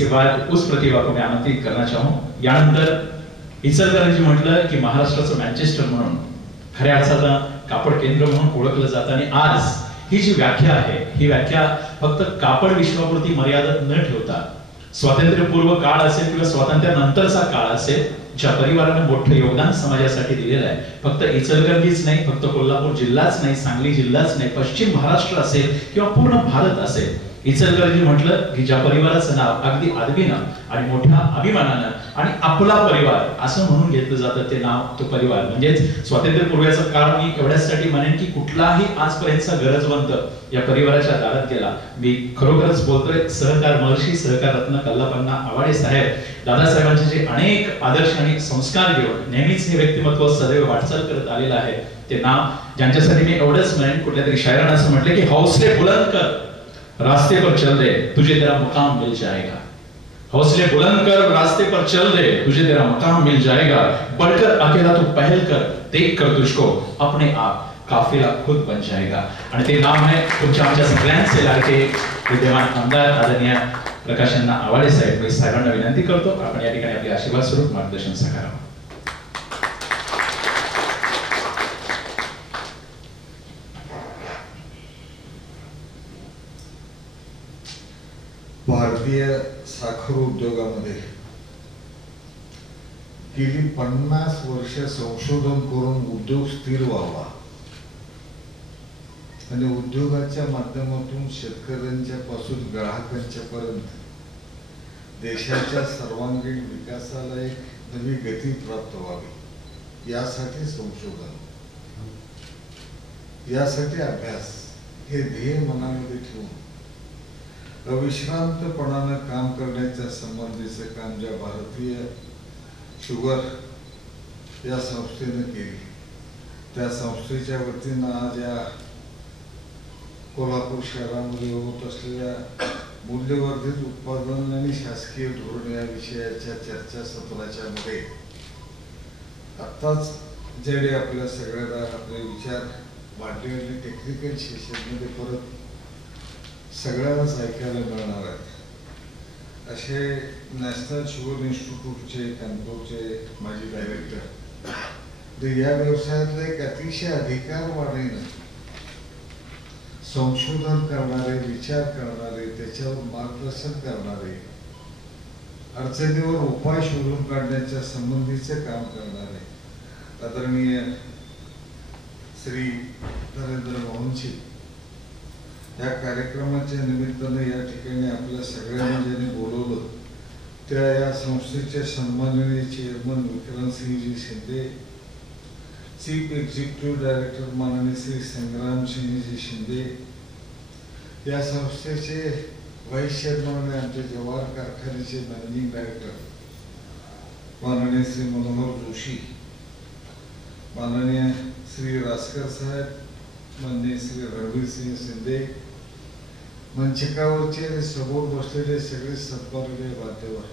इसके बाद उस प्रतिभा को मैं आमंत्रित करना चाहूँ। यानंतर इचलकरंजी म्हटलं की महाराष्ट्राचं मँचेस्टर म्हणून खऱ्या अर्थानं कापड केंद्र म्हणून ओळखलं जातं आणि आज ही जी व्याख्या आहे ही व्याख्या फक्त कापड विश्वापुरती मर्यादित न ठेवता स्वातंत्र्यपूर्व काळ असेल किंवा स्वातंत्र्यानंतरचा काळ असेल ज्या परिवाराने मोठं योगदान समाजासाठी दिलेलं आहे, फक्त इचलकरंजीच नाही, फक्त कोल्हापूर जिल्हाच नाही, सांगली जिल्हाच नाही, पश्चिम महाराष्ट्र असेल किंवा पूर्ण भारत असेल, इचलकरंजी म्हटलं की ज्या परिवाराचं नाव अगदी आदबीनं आणि मोठ्या अभिमानानं आणि आपला परिवार असं म्हणून घेतलं जातं, ते नाव तो परिवार म्हणजेच स्वातंत्र्यपूर्वीचा काळ मी एवढ्यासाठी म्हणेन की कुठलाही आजपर्यंतचा गरजवंत या परिवाराच्या दारात गेला। मी खरोखरच बोलतोय सहकार महर्षी सहकार रत्न कल्लापन्ना आवाडे साहेब दादासाहेबांचे जे अनेक आदर्श आणि संस्कार घेऊन नेहमीच हे व्यक्तिमत्व सदैव वाटचाल करत आलेलं आहे, ते नाव ज्यांच्यासाठी मी एवढंच म्हणेन, कुठल्या तरी शायरानं असं म्हटलं की हौसले बुलंद कर रास्ते पर चल दे तुझे तेरा मुकाम मिल जाएगा, हौसले बुलंद कर रास्ते पर चल दे तुझे तेरा मुकाम मिल जाएगा, बढ़कर अकेला तू पहल कर देख कर तुझको अपने आप काफिला खुद बन जाएगा। आणि ते नाम आहे तुमच्या आमच्या सगळ्यांचे लाडके विद्यमान आमदार आदरणीय प्रकाशअण्णा आवाडे साहेब। मी साहेबांना विनंती करतो आपण या ठिकाणी आपले आशीर्वाद स्वरूप मार्गदर्शन साकारावं। भारतीय साखर उद्योगामध्ये गेली 50 वर्ष संशोधन करून उद्योग स्थिर व्हावा आणि उद्योगाच्या माध्यमातून शेतकऱ्यांच्या पासून ग्राहकांच्या पर्यंत देशाच्या सर्वांगीण विकासाला एक नवी गती प्राप्त व्हावी, यासाठी संशोधन, यासाठी अभ्यास हे ध्येय मनामध्ये ठेवून अविश्रांतपणाने काम करण्याच्या संबंधीचे काम ज्या भारतीय शुगर या संस्थेने केले, त्या संस्थेच्या वतीनं आज या कोल्हापूर शहरामध्ये होत असलेल्या मूल्यवर्धित उत्पादन आणि शासकीय धोरण या विषयाच्या चर्चासत्राच्या मध्ये आताच ज्यावेळी आपल्या सगळ्यांना आपले विचार मांडले आणि टेक्निकल सेशनमध्ये परत सगळ्यांनाच ऐकायला मिळणार आहेत असे नॅशनल शुगर इन्स्टिट्यूटचे कानपूरचे माजी डायरेक्टर या व्यवसायातले एक अतिशय अधिकारवाणीनं संशोधन करणारे, विचार करणारे, त्याच्यावर मार्गदर्शन करणारे, अडचणीवर उपाय शोधून काढण्याच्या संबंधीचे काम करणारे आदरणीय श्री नरेंद्र मोहनजी या कार्यक्रमाच्या निमित्ताने या ठिकाणी आपल्या सगळ्यांना ज्यांनी बोलवलं त्या या संस्थेचे सन्माननीय chairman Vikramsinhji Shinde, chief executive director माननीय श्री संग्रामसिंहजी शिंदे, या संस्थेचे व्हाईस चेअरमन आमचे जवाहर कारखान्याचे मॅनेजिंग डायरेक्टर माननीय श्री मनोहर जोशी, माननीय श्री रासकर साहेब, माननीय श्री रणवीर सिंह शिंदे, मंचकावरचे समोर बसलेले सगळे सन्माननीय मान्यवर,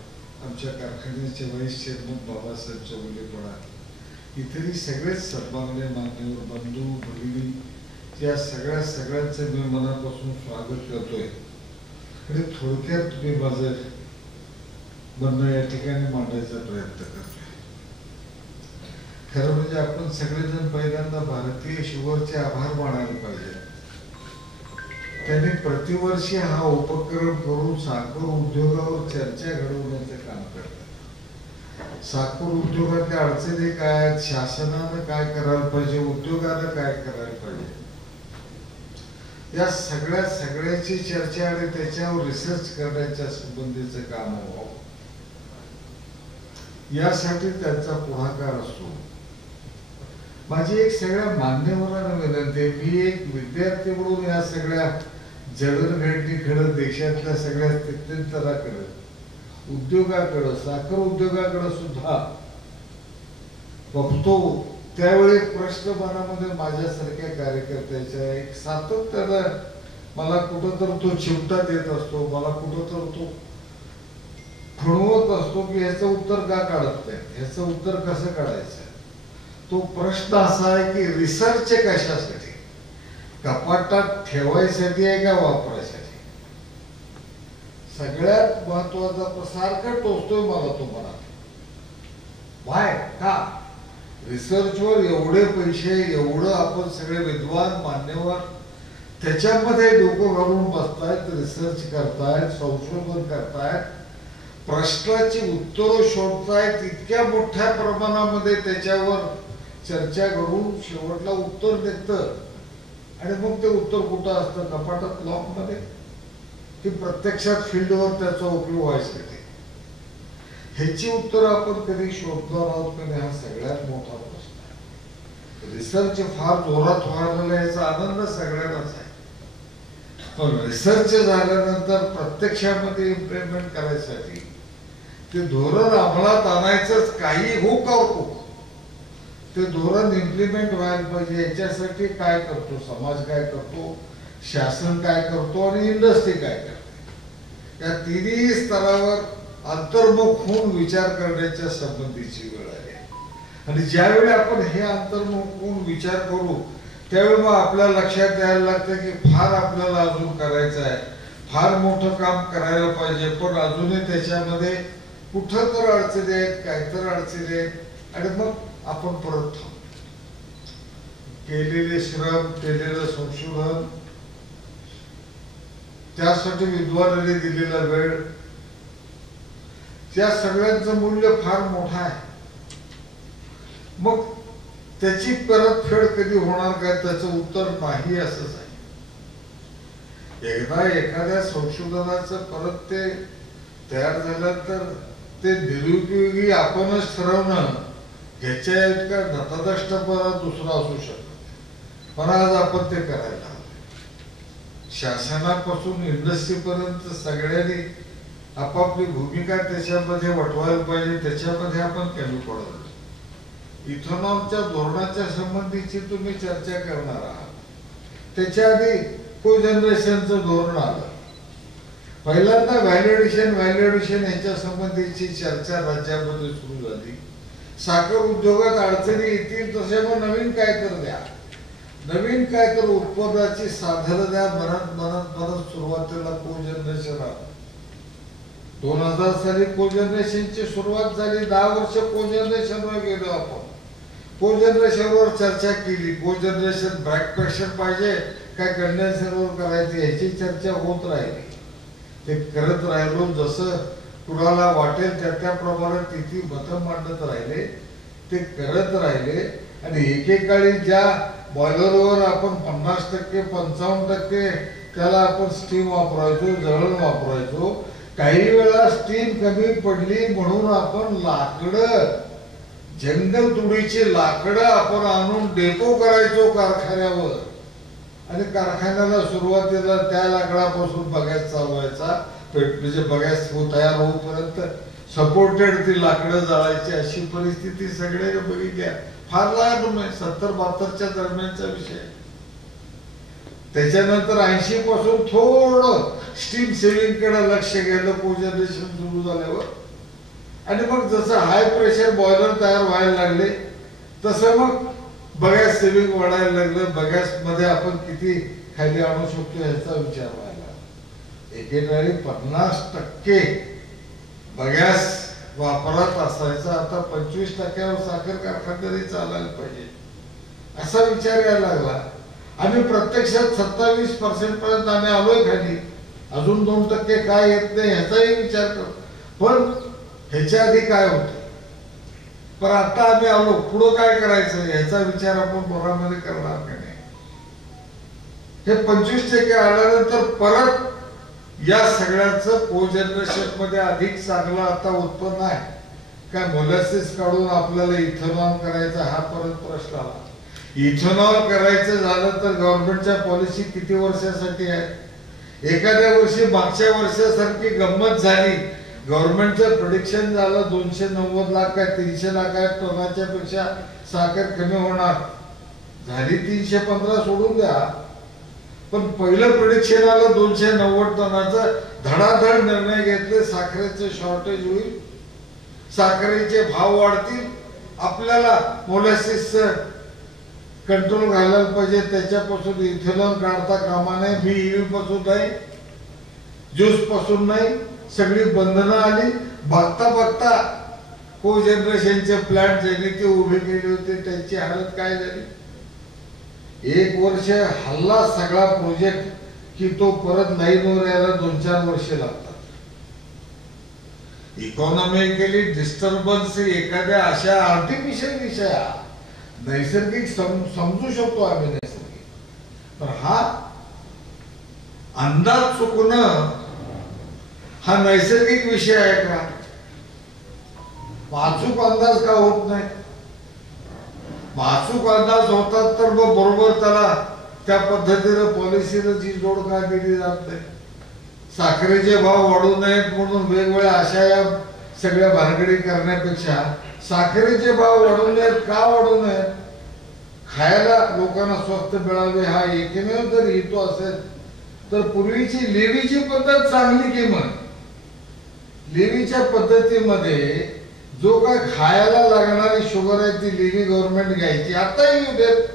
आमच्या कारखान्याचे व्हाईस चेअरमन बाबासाहेब चौगुलेपणा, इतरही सगळेच सन्माननीय मान्यवर, बंधू भगिनी, या सगळ्यांचं मी मनापासून स्वागत करतोय आणि थोडक्यात मी माझं म्हणणं या ठिकाणी मांडायचा प्रयत्न करतोय। खरं म्हणजे आपण सगळेजण पहिल्यांदा भारतीय शुगरचे आभार मानायला पाहिजे। त्यांनी प्रतिवर्षी हा उपक्रम करून साखर उद्योगावर चर्चा घडवण्याचं काम करतात। साखर उद्योगातल्या अडचणी काय आहेत, शासनानं काय करायला पाहिजे, उद्योगानं काय करायला पाहिजे, या सगळ्याची चर्चा आणि त्याच्यावर रिसर्च करण्याच्या संबंधीचं काम व्हावं, यासाठी त्यांचा पुढाकार असतो। माझी एक सगळ्या मान्यवरांना विनंती आहे, मी एक विद्यार्थी म्हणून या सगळ्या जडणघडणीकडे, देशातल्या सगळ्या स्थित्यंतराकडे, उद्योगाकडे, साखर उद्योगाकडे सुद्धा बघतो, त्यावेळी प्रश्न मनामध्ये माझ्यासारख्या कार्यकर्त्याच्या एक सातत्यानं मला कुठं तर तो चिमटा देत असतो, मला कुठं तर तो खुणवत असतो की ह्याचं उत्तर का काढत नाही, ह्याचं उत्तर कसं काढायचं। तो प्रश्न असा आहे की रिसर्च कशासाठी, कपाटात ठेवायसाठी आहे का वापरायसाठी। सगळ्यात महत्वाचा सारखं टोचतोय मला तुम्हाला. वाय का रिसर्चवर एवढे पैसे, एवढं आपण सगळे विद्वान मान्यवर त्याच्यामध्ये डोकं घालून बसतायत, रिसर्च करतायत, संशोधन करतायत, प्रश्नाची उत्तरं शोधतायत, इतक्या मोठ्या प्रमाणामध्ये त्याच्यावर चर्चा करून शेवटला उत्तर देतं. आणि मग ते उत्तर कुठं असतं? कपाटात लॉक मध्ये की प्रत्यक्षात फील्डवर त्याचा उपयोग व्हायसाठी? ह्याची उत्तर आपण कधी शोधणार आहोत का नाही, हा सगळ्यात मोठा प्रश्न आहे. रिसर्च फार जोरात व्हायला याचा आनंद सगळ्यांनाच आहे, पण रिसर्च झाल्यानंतर प्रत्यक्षामध्ये इम्प्लिमेंट करायसाठी ते धोरण अंमलात आणायचंच, काही हो का हो, ते धोरण इम्प्लिमेंट व्हायला पाहिजे. याच्यासाठी काय करतो समाज, काय करतो शासन, काय करतो आणि इंडस्ट्री काय करते, या तिन्ही स्तरावर अंतर्मुख होऊन विचार करण्याच्या संबंधीची वेळ आहे. आणि ज्यावेळी आपण हे अंतर्मुख होऊन विचार करू त्यावेळी मग आपल्या लक्षात यायला लागतं की फार आपल्याला अजून करायचं आहे, फार मोठं काम करायला पाहिजे, पण अजूनही त्याच्यामध्ये कुठं तर अडचणी आहेत, काय तर अडचणी आहेत. आणि मग आपण परत केलेले श्रम, केलेलं संशोधन, त्यासाठी विद्वानाने दिलेला वेळ, त्या सगळ्यांचं मूल्य फार मोठं आहे. मग त्याची परतफेड कधी होणार काय? त्याचं उत्तर नाही असंच आहे. एकदा एखाद्या संशोधनाचं परत ते तयार झालं तर ते निरुपयोगी आपणच ठरवणं, ह्याच्या इतका नतदष्टपणा दुसरा असू शकतो. पण आज आपण ते करायला हवं. शासनापासून इंडस्ट्रीपर्यंत सगळ्यांनी आपापली भूमिका त्याच्यामध्ये वटवायला पाहिजे. त्याच्यामध्ये आपण कमी पडलो. इथेनॉलच्या धोरणाच्या संबंधीची तुम्ही चर्चा करणार आहात. त्याच्या आधी कोजनरेशनचं धोरण आलं. पहिल्यांदा व्हॅल्युएडिशन ह्याच्या संबंधीची चर्चा राज्यामध्ये सुरू झाली. साखर उद्योगात अडचणी येतील तसे मग नवीन काय तर द्या, नवीन काय तर उत्पादनाची साधनं द्या म्हणत सुरुवातीला कोजनरेशन आलं. 2000 साली कोजनरेशनची सुरुवात झाली. 10 वर्ष कोजनरेशनवर गेलो आपण. कोजनरेशनवर चर्चा केली. कोजनरेशन ब्रॅक प्रेशर पाहिजे काय कंडेन्सरवर करायची ह्याची चर्चा होत राहिली. ते करत राहिलो. जसं कुणाला वाटेल त्याप्रमाणे तिथे मतं मांडत राहिले, ते करत राहिले. आणि एकेकाळी ज्या बॉयलरवर आपण 50% 55% त्याला आपण स्टीम वापरायचो, जळण वापरायचो. काही वेळा स्टीम कमी पडली म्हणून आपण लाकडं, जंगल तुडीची लाकडं आपण आणून डेपो करायचो कारखान्यावर. आणि कारखान्याला सुरुवातीला त्या लाकडापासून बगॅस चालवायचा. म्हणजे बगॅस तयार होईपर्यंत सपोर्टेड ती लाकडं जाळायची. अशी परिस्थिती सगळ्यांनी बघितल्या. फार लांब 70-72च्या दरम्यानचा विषय. त्याच्यानंतर 80 पासून थोडं स्टीम सेव्हिंग कडे लक्ष गेलं कोजनरेशन सुरू झाल्यावर. आणि मग जसं हाय प्रेशर बॉयलर तयार व्हायला लागले तसं मग बगॅस सेव्हिंग वाढायला लागलं. बगॅस मध्ये आपण किती खाली आणू शकतो ह्याचा विचार व्हायला. एकेकाळी 50% बगॅस वापरात असायचा. आता 25%वर साखर कारखानदारी चालायला पाहिजे असा विचार यायला लागला. आम्ही प्रत्यक्षात 27% पर्यंत आम्ही आलोय खाली. अजून 2% काय येत नाही ह्याचाही विचार करतो. पण ह्याच्या आधी काय होतं, पण आता आम्ही आलो. पुढं काय करायचं ह्याचा विचार आपण बोरामध्ये करणार का नाही? हे 25% आल्यानंतर परत या सगळ्याचं कोजनरेशन मध्ये अधिक चांगलं आता उत्पन्न आहे काय? मोलॅसिस काढून आपल्याला इथेनॉल करायचं हा परत प्रश्न आला. इथेनॉल करायचं झालं तर गव्हर्नमेंटच्या पॉलिसी किती वर्षासाठी आहे? एखाद्या वर्षी मागच्या वर्षासारखी गंमत झाली. गव्हर्नमेंटचं प्रेडिक्शन झालं 290 लाख काय 300 लाख टनाच्या पेक्षा साखर कमी होणार. झाली 315 सोडून द्या. पण पहिलं प्रेडिक्शन आलं 290 टनाचं. धडाधड निर्णय घेतले. साखरेचे शॉर्टेज होईल, साखरेचे भाव वाढतील, आपल्याला मोलॅसिस कंट्रोल घालायला पाहिजे. त्याच्यापासून इथेनॉल काढता कामा नये. बीईव्ही पासून नाही, ज्यूस पासून नाही, सगळी बंधनं आली. बघता बघता को जनरेशनचे प्लांट ज्यांनी ते उभे केले होते त्यांची हालत काय झाली. 1 वर्ष हल्ला सगळा प्रोजेक्ट की तो परत लाईनवर यायला 2-4 वर्ष लागतात. इकॉनॉमिकली डिस्टर्बन्स एखाद्या अशा आर्टिफिशियल विषया नैसर्गिक समजू शकतो आम्ही नैसर्गिक, पण हा अंदाज चुकणं हा नैसर्गिक विषय आहे का. अचूक अंदाज का होत नाही. अचूक अंदाज होतात तर मग बरोबर त्याला त्या पद्धतीने पॉलिसीला जी जोड का दिली जात नाही. साखरेचे भाव वाढू नयेत म्हणून वेगवेगळ्या अशा या सगळ्या भानगडी करण्यापेक्षा साखरेचे भाव वाढू नयेत का वाढू नयेत, खायला लोकांना स्वस्त मिळावे हा एकमेव जर हेतू असेल तर पूर्वीची लेवीची पद्धत चांगली किंमत. लेवीच्या पद्धतीमध्ये जो काय खायला लागणारी शुगर आहे ती लेवी गव्हर्नमेंट घ्यायची. आताही घेऊ देत.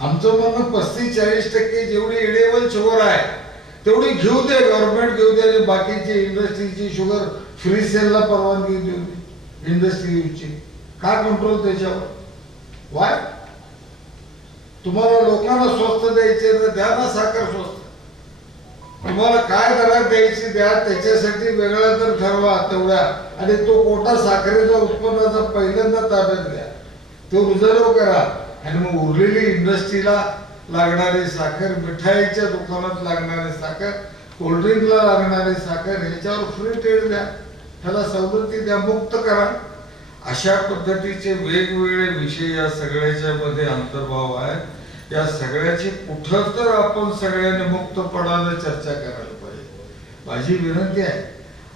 आमचं म्हणणं 35-40% जेवढी इडेबल शुगर आहे तेवढी घेऊ दे, गव्हर्नमेंट घेऊ दे आणि बाकीची इंडस्ट्रीची शुगर फ्री सेलला परवानगी देऊ दे. इंडस्ट्री युजची का कंट्रोल त्याच्यावर. वाय तुम्हाला लोकांना स्वस्त द्यायचे तर द्या ना साखर स्वस्त. तुम्हाला काय दरात द्यायची द्या, त्याच्यासाठी वेगळा दर ठरवा तेवढ्या, आणि तो कोटा साखरेचा उत्पन्नाचा पहिल्यांदा ताब्यात घ्या, तो रिझर्व करा, आणि मग उरलेली इंडस्ट्रीला लागणारी साखर, मिठाईच्या दुकानात लागणारी साखर, कोल्ड्रिंकला लागणारी साखर ह्याच्यावर फ्री ट्रेड द्या, ह्याला सवलती द्या, मुक्त करा. अशा पद्धतीचे वेगवेगळे विषय या सगळ्याच्या मध्ये अंतर्भाव आहे. या सगळ्याची कुठं तर आपण सगळ्यांनी मुक्तपणाने चर्चा करायला पाहिजे. माझी विनंती आहे,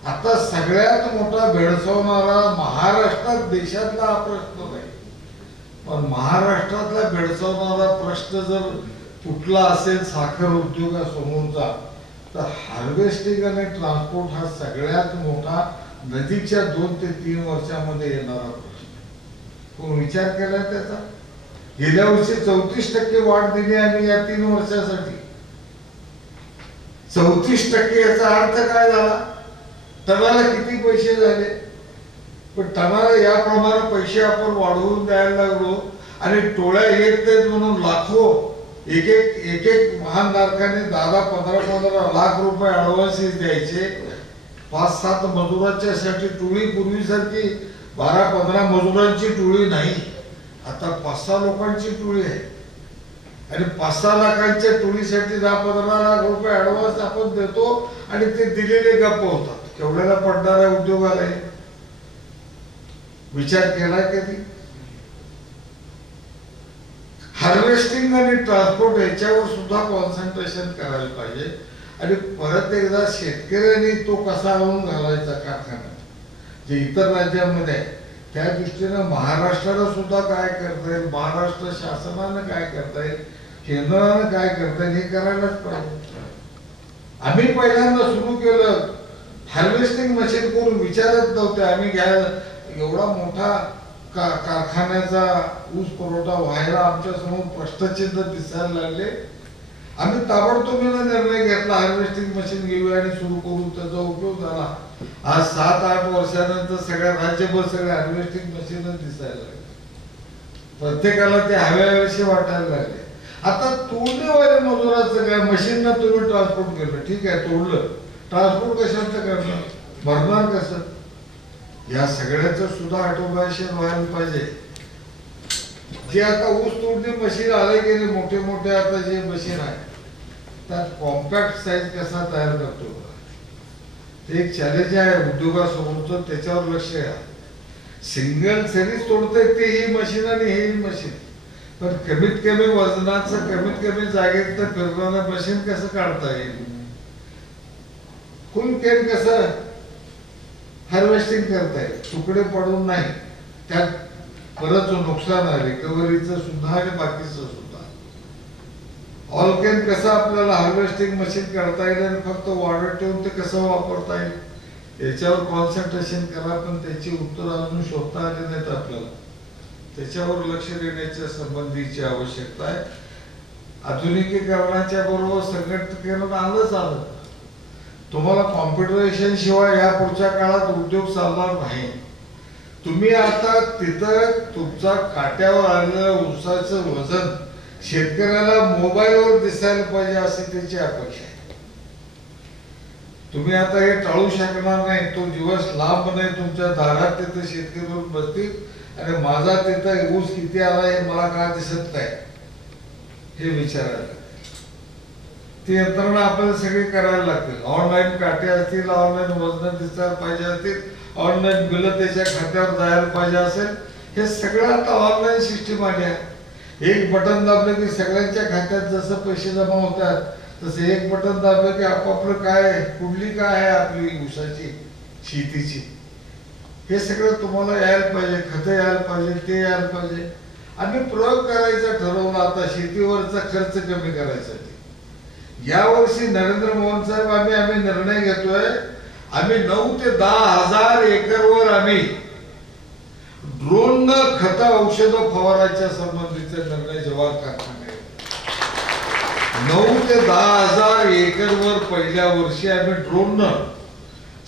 आता सगळ्यात मोठा भेडसावणारा महाराष्ट्रात देशातला हा प्रश्न नाही, पण महाराष्ट्रातला भेडसावणारा प्रश्न जर कुठला असेल साखर उद्योगासमोरचा तर हार्वेस्टिंग आणि ट्रान्सपोर्ट हा सगळ्यात मोठा नदीच्या 2 ते 3 वर्षामध्ये येणारा प्रश्न. कोण विचार केलाय त्याचा. गेल्या वर्षी 34% वाढ दिली आम्ही या 3 वर्षासाठी. 34% याचा अर्थ काय झाला. टनाला किती पैसे झाले, पण टनाला याप्रमाणे पैसे आपण वाढवून द्यायला लागलो आणि टोळ्या येत नाहीत म्हणून लाखो एक एक महान कारखाने 10-15 लाख रुपये ऍडव्हान्सेस द्यायचे. 5-7 मजुरांच्या साठी टोळी, पूर्वीसारखी 12-15 मजुरांची टोळी नाही, आता 5-6 लोकांची टोळी आहे, आणि 5-6 लाखांच्या टोळीसाठी 10-15 लाख रुपये ऍडव्हान्स आपण देतो आणि ते दिलेले गप्प होतात. केवढ्याला पडणाऱ्या उद्योगाला विचार केलाय कधी. हार्वेस्टिंग आणि ट्रान्सपोर्ट याच्यावर सुद्धा कॉन्सन्ट्रेशन करायला पाहिजे. आणि परत एकदा शेतकऱ्यांनी तो कसा आणून घालायचा कारखान्यात जे इतर राज्यांमध्ये आहे, त्या दृष्टीनं महाराष्ट्राला सुद्धा काय करता येईल, महाराष्ट्र शासनानं काय करता येईल, केंद्रानं काय करता येईल हे करायलाच पाहिजे. आम्ही पहिल्यांदा सुरू केलं हार्वेस्टिंग मशीन करून विचारत नव्हते. आम्ही घ्यायला एवढा मोठा कारखान्याचा ऊस पुरवठा व्हायला आमच्या समोर प्रश्नचिन्ह दिसायला लागले. आम्ही ताबडतोबीने निर्णय घेतला हार्वेस्टिंग मशीन घेऊया आणि सुरू करू. त्याचा उपयोग झाला. आज 7-8 वर्षानंतर सगळ्या राज्यभर सगळ्या हार्वेस्टिंग मशीन दिसायला लागले. प्रत्येकाला ते हव्याविषयी वाटायला लागले. आता तोडणेवाले मजुराचं काय, मशीनला तुम्ही ट्रान्सपोर्ट केलं ठीक आहे, तोडलं, ट्रान्सपोर्ट कशाचं करणार, भरणार कसं, या सगळ्याचं सुद्धा ऑटोमेशन व्हायला पाहिजे. जे आता ऊस तोडणी मशीन आले गेले मोठे मोठे आता जे मशीन आहे त्यात कॉम्पॅक्ट साईज कसा तयार करतो ते एक चॅलेंज आहे उद्योगासमोरचं. त्याच्यावर लक्ष द्या. सिंगल सिरीज तोडतंय ते ही मशीन आणि हे मशीन, पण कमीत कमी वजनाचं कमीत कमी जागेत तर फिरणारं मशीन कसं काढता येईल, फुल केन कसं हार्वेस्टिंग करता येईल, तुकडे पडून नाही, त्यात परत नुकसान आहे रिकव्हरीचं सुद्धा आणि बाकीचं सुद्धा. ऑल कॅन कसं आपल्याला हार्वेस्टिंग मशीन करता येईल आणि फक्त वाढत ठेवून ते कसं वापरता येईल याच्यावर कॉन्सन्ट्रेशन करा. पण त्याची उत्तर अजून शोधता आली नाहीत आपल्याला. त्याच्यावर लक्ष देण्याच्या संबंधीची आवश्यकता आहे. आधुनिकीकरणाच्या बरोबर संघटनेनं आलंच आलं. तुम्हाला कॉम्प्युटरायझेशन शिवाय या पुढच्या काळात उद्योग चालणार नाही. तुम्ही आता तिथं तुमचा काट्यावर आलेलं ऊसाचं वजन शेतकऱ्याला मोबाईलवर दिसायला पाहिजे अशी त्याची अपेक्षा आहे. तुम्ही आता हे टाळू शकणार नाही. तो दिवस लांब नाही. तुमच्या दारात तिथे शेतकरी बसतील आणि माझा तिथं ऊस किती आला हे मला का दिसत नाही हे विचारायला. ती यंत्रणा आपल्याला सगळी करायला लागतील. ऑनलाईन काटे असतील, ऑनलाईन वजन दिसायला पाहिजे असतील, ऑनलाईन बिल त्याच्या खात्यावर जायला पाहिजे असेल. हे सगळं आता ऑनलाईन सिस्टीम आली आहे. एक बटन दाबलं की सगळ्यांच्या खात्यात जसं पैसे जमा होतात तसं एक बटन दाबलं की आपापलं काय कुठली काय आहे आपली ऊसाची शेतीची हे सगळं तुम्हाला यायला पाहिजे. खतं यायला पाहिजे, ते यायला पाहिजे. आम्ही प्रयोग करायचा ठरवला आता शेतीवरचा खर्च कमी करायसाठी. यावर्षी नरेंद्र मोहन साहेब आम्ही निर्णय घेतोय. आम्ही 9 ते 10,000 एकरवर आम्ही ड्रोन खत औषध फवाराच्या संबंधीचा निर्णय जवाहर कारखान्यात 9 ते 10,000 एकरवर पहिल्या वर्षी आम्ही ड्रोन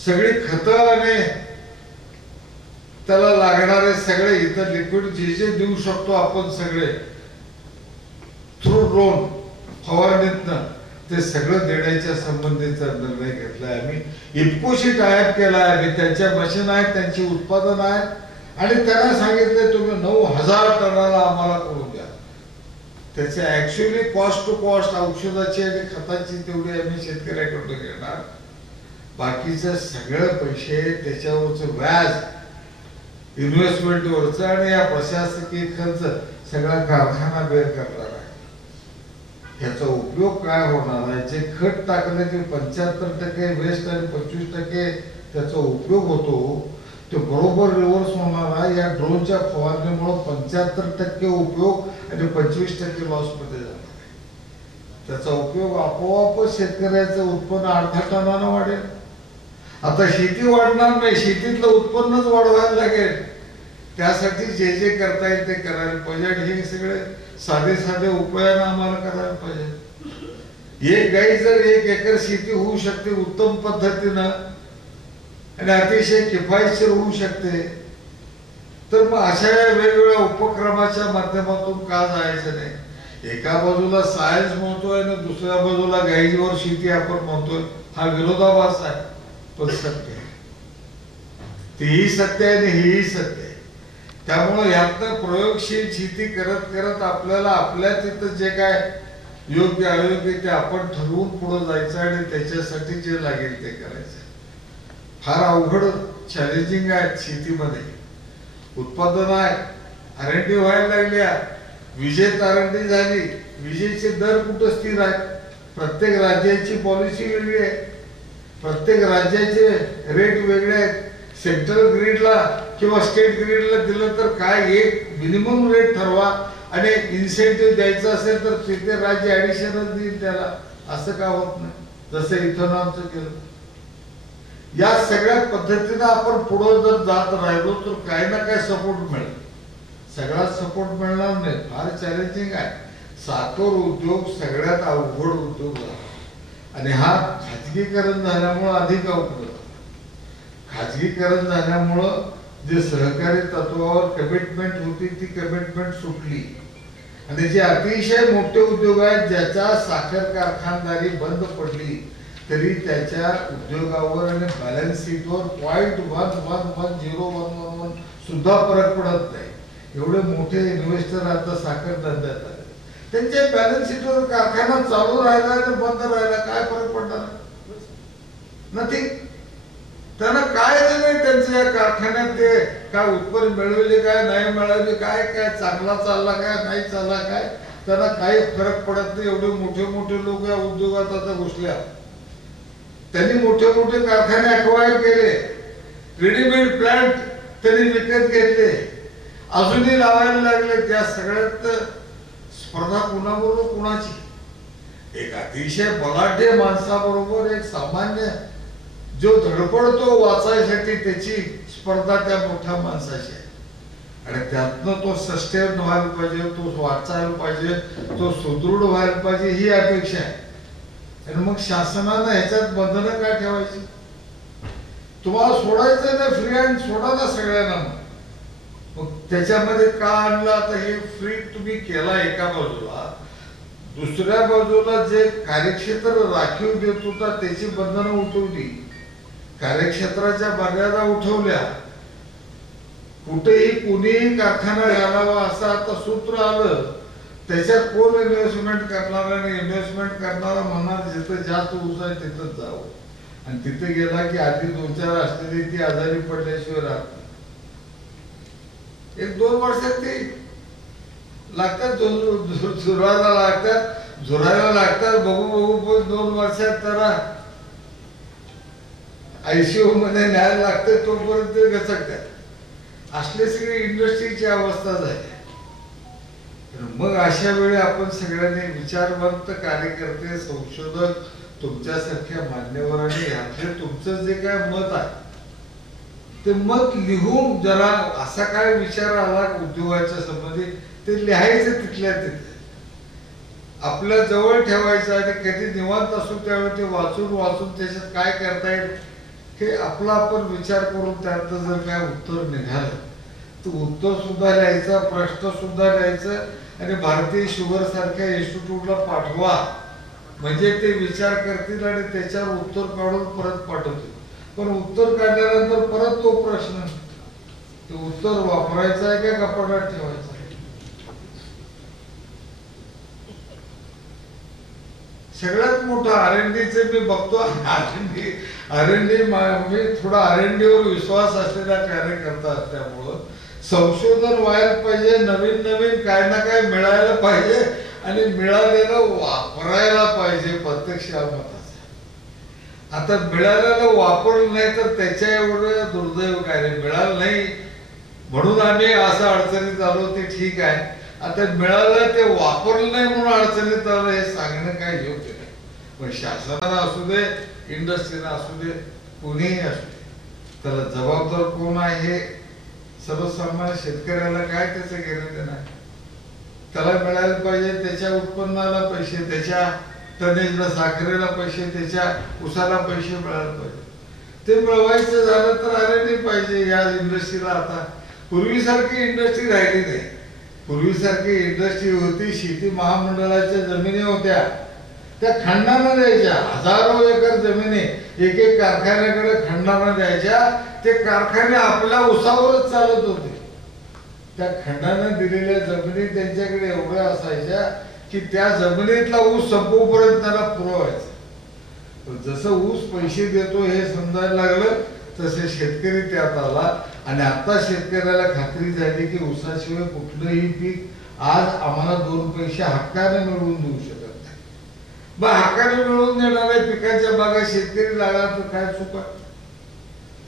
सगळी खतं आणि त्याला लागणारे सगळे इतर लिक्विड जे देऊ शकतो आपण सगळे थ्रू ड्रोन फवारणीतनं ते सगळं देण्याच्या संबंधीचा निर्णय घेतलाय. आम्ही इफकोशी टायअप केला आहे. त्यांच्या मशीन आहेत, त्यांची उत्पादन आहेत आणि त्यांना सांगितलं तुम्ही 9,000 टनाला आम्हाला करून द्या. त्याचे ऍक्च्युअली कॉस्ट टू कॉस्ट औषधाची आणि खताची तेवढी आम्ही शेतकऱ्याकडून घेणार. बाकीचे सगळे पैसे त्याच्यावरचं व्याज इन्व्हेस्टमेंटवरचं आणि या प्रशासकीय खर्च सगळा कारखाना बेर करणार आहे. ह्याचा उपयोग काय होणार आहे? जे खत टाकलं की 75% वेस्ट आणि 25% त्याचा उपयोग होतो तो बरोबर रिव्हर्स होणार आहे. या ड्रोनच्या फवारणीमुळे 75% उपयोग आणि 25% लॉस मध्ये जाणार आहे. त्याचा उपयोग आपोआप शेतकऱ्याचं उत्पन्न 8 टनानं वाढेल. आता शेती वाढणार नाही, शेतीतलं उत्पन्नच वाढवायला लागेल. त्यासाठी जे जे करता येईल ते करायला पाहिजे आणि हे सगळे साधे साधे उपाय आम्हाला करायला पाहिजे. एक गाई जर 1 एकर शेती होऊ शकते उत्तम पद्धतीनं आणि अतिशय किफायतशीर होऊ शकते तर मग अशा वेगवेगळ्या उपक्रमाच्या माध्यमातून का जायचं नाही. एका बाजूला सायन्स म्हणतोय आणि दुसऱ्या बाजूला गाईवर शेती आपण म्हणतोय. हा विरोधाभास आहे पण सत्य आहे. तेही सत्य आहे आणि हेही सत्य आहे. त्यामुळे यातनं प्रयोगशील शेती करत करत आपल्याला आपल्या तिथं जे काय योग्य अयोग्य ते आपण ठरवून पुढे जायचं आणि त्याच्यासाठी जे लागेल ते करायचं. फार अवघड चॅलेंजिंग आहे शेतीमध्ये. उत्पादन आहे, R&D व्हायला लागल्या, विजेत R&D झाली, विजेचे दर कुठं स्थिर आहेत. प्रत्येक राज्याची पॉलिसी वेगळी आहे, प्रत्येक राज्याचे रेट वेगळे आहेत. सेंट्रल ग्रीडला किंवा स्टेट ग्रीडला दिलं तर काय एक मिनिमम रेट ठरवा आणि इन्सेंटिव्ह द्यायचं असेल तर तिथे राज्य ऍडिशनल देईल त्याला. असं का होत नाही जसं इथेनॉलचं केलं. या सगळ्या पद्धतीने आपण पुढे जर जात राहिलो तर काही ना काही सपोर्ट मिळेल. सगळा सपोर्ट मिळणार नाही, फार चॅलेंजिंग आहे. साखर उद्योग सगळ्यात अवघड उद्योग झाला आणि हा खाजगीकरण झाल्यामुळे अधिक अवघड. खाजगीकरण झाल्यामुळं जे सहकारी तत्वावर कमिटमेंट होती ती कमिटमेंट सुटली आणि जे अतिशय मोठे उद्योग आहेत ज्याच्या साखर कारखानदारी बंद पडली तरी त्याच्या उद्योगावर आणि बॅलन्स शीटवर 0.111011 सुद्धा फरक पडत नाही. एवढे मोठे इन्व्हेस्टर आता साखर धंद्यात आले. त्यांच्या बॅलन्स शीटवर कारखाना चालू राहिला आणि बंद राहिला काय फरक पडणार? नथिंग. त्यांना काय नाही त्यांच्या या कारखान्यात ते काय उत्पन्न मिळवले काय नाही मिळवले काय काय चांगला चालला काय नाही चालला काय त्यांना काही फरक पडत नाही. एवढे मोठे मोठे लोक या उद्योगात आता घुसल्या. त्यांनी मोठे मोठे कारखाने अक्वायर केले, रेडीमेड प्लांट त्यांनी विकत घेतले, अजूनही लावायला लागले. त्या सगळ्यात स्पर्धा कुणाबरोबर कुणाची? एक अतिशय बलाढ्य माणसाबरोबर एक सामान्य जो धडपडतो वाचायसाठी त्याची स्पर्धा त्या मोठ्या माणसाची आहे आणि त्यातनं तो सस्टेन व्हायला पाहिजे, तो वाचायला पाहिजे, तो सुदृढ व्हायला पाहिजे ही अपेक्षा आहे. आणि मग शासनानं ह्याच्यात बंधनं का ठेवायची? तुम्हाला सोडायचं ना फ्री हँड, सोडा ना सगळ्यांना. मग त्याच्यामध्ये का आणलं? आता हे फ्री तुम्ही केला एका बाजूला, दुसऱ्या बाजूला जे कार्यक्षेत्र राखीव देत होता त्याची बंधनं उठवली, कार्यक्षेत्राच्या मर्यादा उठवल्या. कुठेही कुणीही कारखाना घालावा असं आता सूत्र आलं. त्याच्यात कोण इन्व्हेस्टमेंट करणार? आणि इन्व्हेस्टमेंट करणारा म्हणणार जिथं जास्त ऊस आहे तिथंच जावं. आणि तिथे गेला की आधी 2-4 असलेली ती आजारी पडल्याशिवाय राहत नाही. 1-2 वर्षात ती लागतात, झुरायला लागतात. बघू 2 वर्षात त्याला ICU मध्ये न्यायला लागते, तोपर्यंत ते गचकतात. असले सगळी इंडस्ट्रीची अवस्था झाली. मग अशा वेळी आपण सगळ्यांनी विचारवंत कार्यकर्ते, संशोधक, तुमच्यासारख्या मान्यवरांनी यातले तुमचं जे काय मत आहे ते मत लिहून, जरा असा काय विचार आला उद्योगाच्या संबंधी ते लिहायचं तिथल्या तिथे आपल्या जवळ ठेवायचं. आणि कधी निवांत असू त्यावेळी ते वाचून त्याच्यात काय करता येईल हे आपला आपण विचार करून त्यात जर काय उत्तर निघालं तर उत्तर सुद्धा लिहायचं, प्रश्न सुद्धा लिहायचं आणि भारतीय शुगर सारख्या इन्स्टिट्यूटला पाठवा. म्हणजे ते विचार करतील आणि त्याच्यावर उत्तर काढून परत पाठवतील. पण उत्तर काढल्यानंतर परत तो प्रश्न, ते उत्तर वापरायचं आहे का कपाटात ठेवायचं आहे? सगळ्यात मोठं R&Dचे मी बघतो. R&D मी थोडा R&D वर विश्वास असलेला कार्यकर्ता असल्यामुळं संशोधन व्हायला पाहिजे, नवीन काय ना काय मिळायला पाहिजे आणि मिळालेलं वापरायला पाहिजे. प्रत्यक्ष मताचं आता मिळालेलं वापरलं नाही तर त्याच्या एवढं दुर्दैव काय मिळालं नाही म्हणून आम्ही असं अडचणीत आलो ते ठीक आहे. आता मिळालं ते वापरलं नाही म्हणून अडचणीत आलं हे सांगणं काय योग्य नाही. पण शासनाला असू दे, इंडस्ट्रीला असू दे, कोणीही असू दे, त्याला जबाबदार कोण आहे हे सर्वसामान्य शेतकऱ्याला काय त्याचं घेणं देणं आहे. त्याला मिळायला पाहिजे त्याच्या उत्पन्नाला पैसे, त्याच्या टनेजला, साखरेला पैसे, त्याच्या उसाला पैसे मिळायला पाहिजे. ते मिळवायचं झालं तर R&D पाहिजे या इंडस्ट्रीला. आता पूर्वीसारखी इंडस्ट्री राहिली नाही. पूर्वीसारखी इंडस्ट्री होती, शेती महामंडळाच्या जमिनी होत्या, त्या खंडानं द्यायच्या. हजारो एकर जमिनी एक कारखान्याकडे खंडानं द्यायच्या. ते कारखाने आपल्या उसावरच चालत होते. त्या खंडानं दिलेल्या जमिनी त्यांच्याकडे एवढ्या असायच्या की त्या जमिनीतला ऊस संपवपर्यंत त्याला पुरवायचा. जसं ऊस पैसे देतो हे समजायला लागलं तसे शेतकरी त्यात आला. आणि आता शेतकऱ्याला खात्री झाली की ऊसाशिवाय कुठलंही पीक आज आम्हाला 2 पैसे हक्काने मिळवून देऊ शकत नाही. मग हक्काने मिळवून देणाऱ्या पिकाच्या बागा शेतकरी लागला तर काय चूक आहे?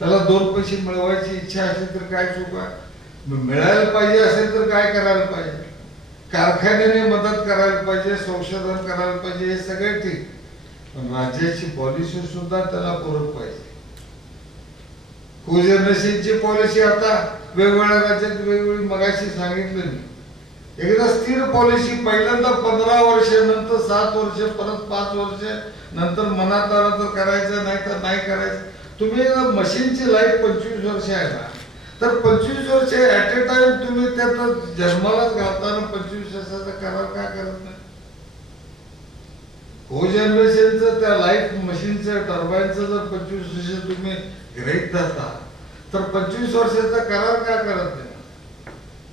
त्याला 2 पैसे मिळवायची इच्छा असेल तर काय चूक आहे? मिळायला पाहिजे असेल तर काय करायला पाहिजे? कारखान्याने मदत करायला पाहिजे, संशोधन करायला पाहिजे, हे सगळे ठीक. पण राज्याची पॉलिसी सुद्धा त्याला पूरक पाहिजे. कोजनरेशनची पॉलिसी आता वेगवेगळ्या राज्यात वेगवेगळी, मगाशी सांगितलं मी. एकदा स्थिर पॉलिसी, पहिल्यांदा 15 वर्ष, नंतर 7 वर्ष, परत 5 वर्ष, नंतर मनात आलं तर करायचं, नाही तर नाही करायचं. तुम्ही मशीनची लाईफ 25 वर्ष आहे ना, तर 25 वर्ष ऍट ए टाइम तुम्ही त्यात जन्मालाच घालताना 25 वर्षाचा करार का करत नाही? कोजनरेशनचं त्या लाईफ मशीनचं टर्बाईनचं जर 25 वर्ष तुम्ही गृहीत धरता तर 25 वर्षाचा करार का करत नाही?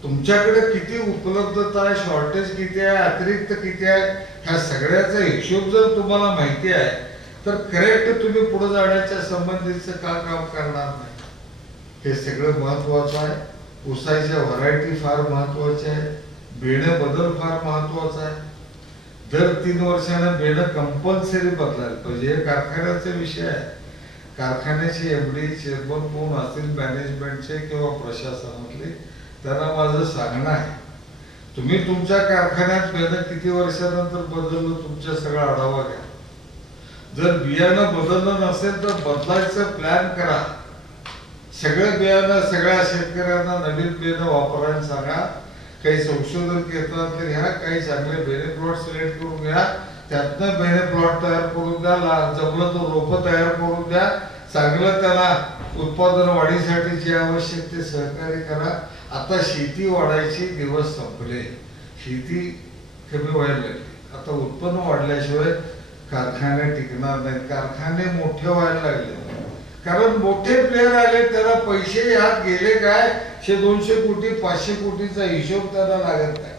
तुमच्याकडे किती उपलब्धता आहे, शॉर्टेज किती आहे, अतिरिक्त किती आहे, ह्या सगळ्याचा हिशोब जर तुम्हाला माहिती आहे तर करेक्ट तुम्ही पुढे जाण्याच्या संबंधीचं का काम करणार नाही? हे सगळं महत्वाचं आहे. ऊसाच्या व्हरायटी फार महत्वाच्या आहे. बेणं बदल फार महत्वाचा आहे. दर 3 वर्षानं बेणं कंपल्सरी बदलायला पाहिजे. हे कारखान्याचा विषय आहे. कारखान्याचे MD, चेअरमन कोण असतील मॅनेजमेंटचे किंवा प्रशासनातले, त्यांना माझं सांगणं आहे, तुम्ही तुमच्या कारखान्यात बेणं किती वर्षानंतर बदललं तुमचा सगळा आढावा घ्या. जर बियाणं बदललं नसेल तर बदलायचं प्लॅन करा. सगळं बियाणं सगळ्या शेतकऱ्यांना नवीन बियाणं वापरायला सांगा. काही संशोधन केंद्रात घ्या, काही चांगले बेणे प्लॉट सिलेक्ट करून घ्या, त्यातनं बेने प्लॉट तयार करून द्या, जमलं तर रोपं तयार करून द्या, चांगलं त्याला उत्पादन वाढीसाठी जे आवश्यक ते सहकार्य करा. आता शेती वाढायचे दिवस संपले, शेती कमी व्हायला लागली. आता उत्पन्न वाढल्याशिवाय कारखाने टिकणार नाहीत. कारखाने मोठे व्हायला लागले कारण मोठे प्लेयर आले, त्याला पैसे यात गेले काय 100-200 कोटी 500 कोटीचा हिशोब त्याला लागत नाही.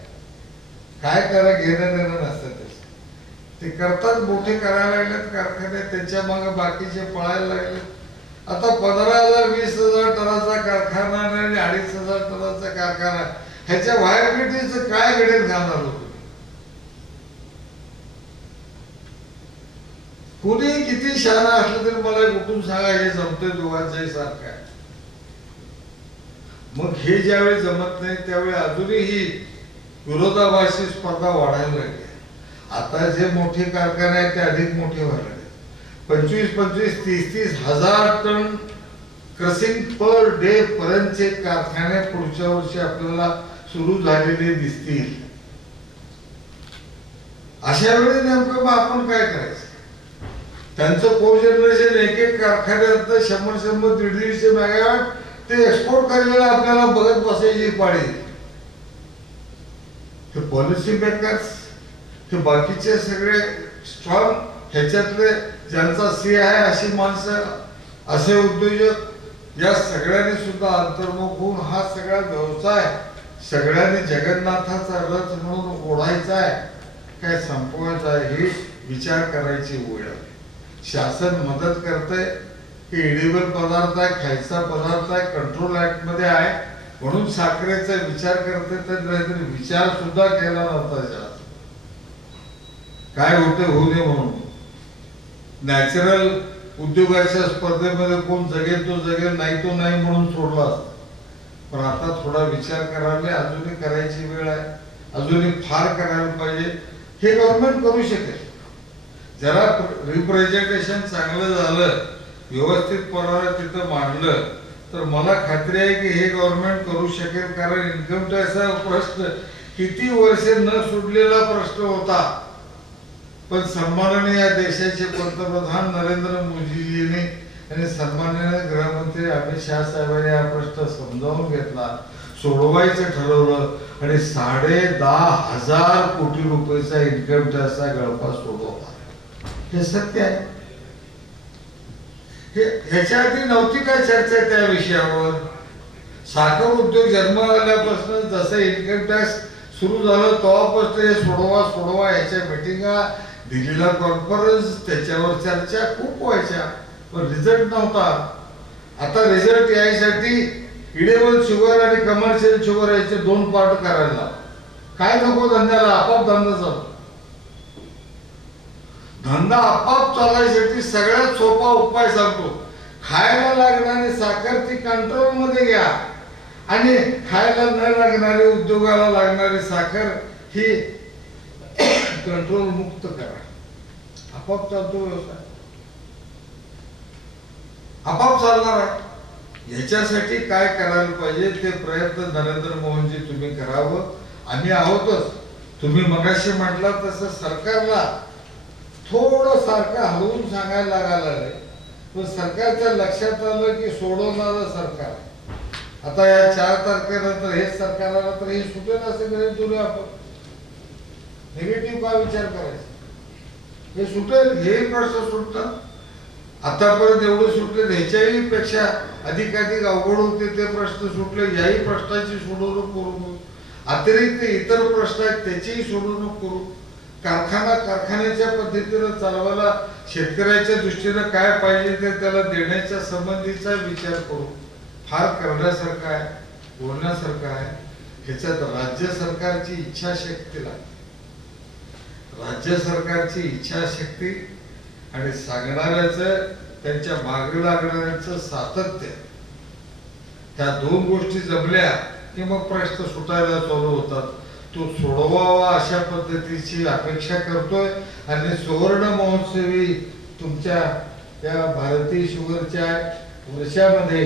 काय करा घेणं देणं नसतं त्याचं, ते करतात. मोठे करायला लागलेत कारखाने, त्यांच्या मागे बाकीचे पळायला लागले. आता 15,000-20,000 टनाचा कारखाना आणि 2,500 टनाचा कारखाना, ह्याच्या व्हायबिलिटीचं काय गणित घालणार होतो? कुणी किती शहाणा असलं तरी मला कुठून सांगा हे जमतंय दोघांच्याही सारखं आहे. मग हे ज्यावेळी जमत नाही त्यावेळी अजूनही विरोधाभासी स्पर्धा वाढायला लागली. आता जे मोठे कारखाने आहेत ते अधिक मोठे व्हायला लागले. 25-30 हजार टन क्रसिंग पर डे पर्यंतचे कारखाने पुढच्या वर्षी आपल्याला सुरू झालेले दिसतील. अशा वेळी नेमकं मग आपण काय करायचं? त्यांचं कोजनरेशन एक कारखान्यात 100-150-150 मेगावॅट ते एक्सपोर्ट करायला आपल्याला बघत बसायची पाळी. हे पॉलिसी मेकर्स, हे बाकीचे सगळे स्ट्रॉंग, ह्याच्यातले ज्यांचा सी आहे अशी माणसं, असे उद्योजक, या सगळ्यांनी सुद्धा अंतर्मुख होऊन हा सगळा व्यवसाय सगळ्यांनी जगन्नाथाचा रथ म्हणून ओढायचा आहे काय संपवायचा आहे हे विचार करायची वेळ आहे. शासन मदत करते की एडिबल पदार्थ आहे, खायचा पदार्थ आहे, कंट्रोल ऍक्ट मध्ये आहे म्हणून साखरेचा विचार करते, तर नाहीतरी विचार सुद्धा केला नव्हता. काय होते होऊ नये म्हणून नॅचरल उद्योगाच्या स्पर्धेमध्ये कोण जगेल तो जगेल, नाही तो नाही म्हणून सोडला असता. पण आता थोडा विचार करायला अजूनही करायची वेळ आहे, अजूनही फार करायला पाहिजे. हे गव्हर्नमेंट करू शकेल. जरा रिप्रेझेंटेशन चांगलं झालं, व्यवस्थितपणाने तिथं मांडलं तर मला खात्री आहे की हे गव्हर्नमेंट करू शकेल. कारण इन्कम टॅक्सचा प्रश्न किती वर्षे न सुटलेला प्रश्न होता, पण सन्माननीय या देशाचे पंतप्रधान नरेंद्र मोदीजींनी आणि सन्माननीय गृहमंत्री अमित शहा साहेबांनी हा प्रश्न समजावून घेतला, सोडवायचं ठरवलं आणि 10,500 कोटी रुपयाचा इन्कम टॅक्सचा गळफा सोडवला. हे सत्य आहे. ह्याच्या आधी नव्हती काय चर्चा त्या विषयावर? साखर उद्योग जन्माला आल्यापासून जसं इन्कम टॅक्स सुरू झालं तेव्हापासून हे सोडवा ह्याच्या मिटिंगा, दिल्लीला कॉन्फरन्स, त्याच्यावर चर्चा खूप व्हायच्या, पण रिझल्ट नव्हता. आता रिझल्ट यायसाठी इडेबल शुगर आणि कमर्शियल शुगर याचे 2 पार्ट करायला काय नको धंद्याला? आपाप धंदा चालतो. धंदा आपाप चालायसाठी सगळ्यात सोपा उपाय सांगतो. खायला लागणारी साखर ती कंट्रोल मध्ये घ्या आणि खायला न लागणारी, उद्योगाला लागणारी साखर ही कंट्रोल मुक्त करा. आपाप चालतो व्यवसाय, आपाप चालणार आहे. याच्यासाठी काय करायला पाहिजे ते प्रयत्न नरेंद्र मोहनजी तुम्ही करावं. आम्ही आहोतच. तुम्ही मगाशी म्हटला तसं सरकारला थोडं सारखं हलवून सांगायला लागायला, पण सरकारच्या लक्षात आलं की सोडवणारं सरकार. आता या 4 तारखेनंतर हेच सरकार आलं तर हे सुटेल असं गणित धरू आपण. निगेटिव्ह काय विचार करायचा? हे सुटेल, हे प्रश्न सुटतात. आतापर्यंत एवढं सुटले, ह्याच्याही पेक्षा अधिकाधिक अवघड होते ते प्रश्न सुटले. याही प्रश्नाची सोडवणूक करू, अतिरिक्त इतर प्रश्न आहेत त्याचीही सोडवणूक करू. कारखान्याच्या पद्धतीने चालवायला शेतकऱ्याच्या दृष्टीने काय पाहिजे ते त्याला देण्याच्या संबंधीचा विचार करू. फार करण्यासारखं आहे, बोलण्यासारखं आहे. ह्याच्यात राज्य सरकारची इच्छाशक्ती लागते. राज्य सरकारची इच्छाशक्ती आणि सांगणाऱ्याचं, त्यांच्या मागे लागणाऱ्याचं सातत्य, त्या 2 गोष्टी जमल्या की मग प्रश्न सुटायला चालू होतात. तो सोडवावा अशा पद्धतीची अपेक्षा करतोय. आणि सुवर्ण महोत्सवी तुमच्या या भारतीय शुगरच्या वर्षामध्ये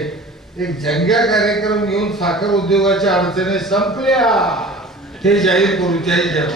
एक जंग्या कार्यक्रम घेऊन साखर उद्योगाच्या अडचणी संपल्या हे जाहीर करू. जय जय.